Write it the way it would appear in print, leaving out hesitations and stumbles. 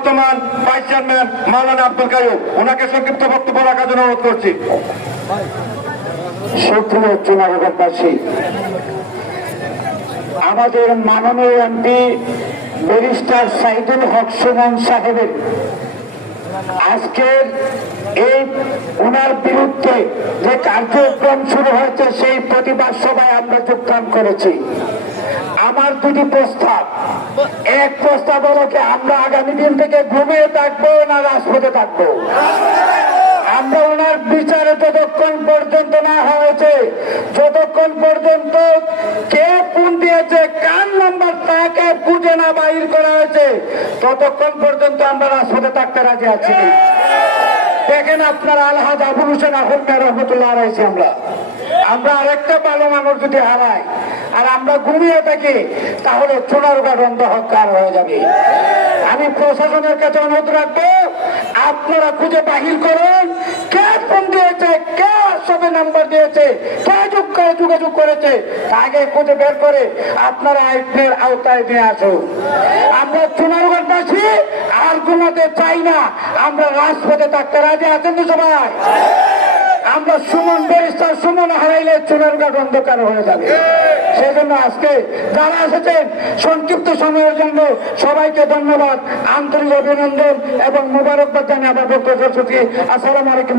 বর্তমান vice chairman মাওলানা আব্দুল কাইয়ুম, ওনাকে সংক্ষিপ্ত বক্তব্য রাখার জন্য অনুরোধ করছি। সুপ্রিয় চুনারগঞ্জবাসী, আমাদের মাননীয় এমপি ব্যারিস্টার সাইদুল হক সুমন সাহেবের আজকের এই ওনার বিরুদ্ধে যে কার্যক্রম শুরু হয়েছে সেই প্রতিবাদ সভায় আমরা যোগদান করেছি। আমার দুটি প্রস্তাব। এক প্রস্তাব হলো কি, আমরা আগামী দিন থেকে ঘুমিয়ে থাকবো না রাজপথে থাকবো। আমরা ওনার বিচারে যতক্ষণ পর্যন্ত না হয়েছে, যতক্ষণ পর্যন্ত কে ফোন দিয়েছে, কার নাম্বার তাকে খুঁজে না বাহির করা হয়েছে, ততক্ষণ পর্যন্ত আমরা রাজপথে থাকতে রাজি আছি। দেখেন আপনারা আলহাজ আবুল হোসেন আহমেদ রহমতুল্লাহ রয়েছে, আমরা আরেকটা ভালো মানুষ যদি হারাই আর আমরা ঘুমিয়ে থাকি, তাহলে চুনারুঘাট অন্ধকার হয়ে যাবে। আমি প্রশাসনের কাছে অনুরোধ রাখবো, আপনারা খুঁজে বাহির করুন কে ফোন দিয়েছে, কে সবে নাম্বার দিয়েছে, কে যোগাযোগ করেছে, আগে খুঁজে বের করে আপনারা আইনের আওতায় নিয়ে আসুন। আমরা চুনারুঘাটবাসী আর ঘুমাতে চাই না, আমরা রাজপথে থাকতে রাজি আছেন তো সবাই? আমরা সুমন ব্যারিস্টার সুমন হারাইলে চুনারুঘাট অন্ধকার হয়ে যাবে। সেই জন্য আজকে যারা এসেছেন সংক্ষিপ্ত সময়ের জন্য সবাইকে ধন্যবাদ, আন্তরিক অভিনন্দন এবং মোবারকবাদ জানিয়ে আবার বক্তব্য করছি। আসসালামু আলাইকুম।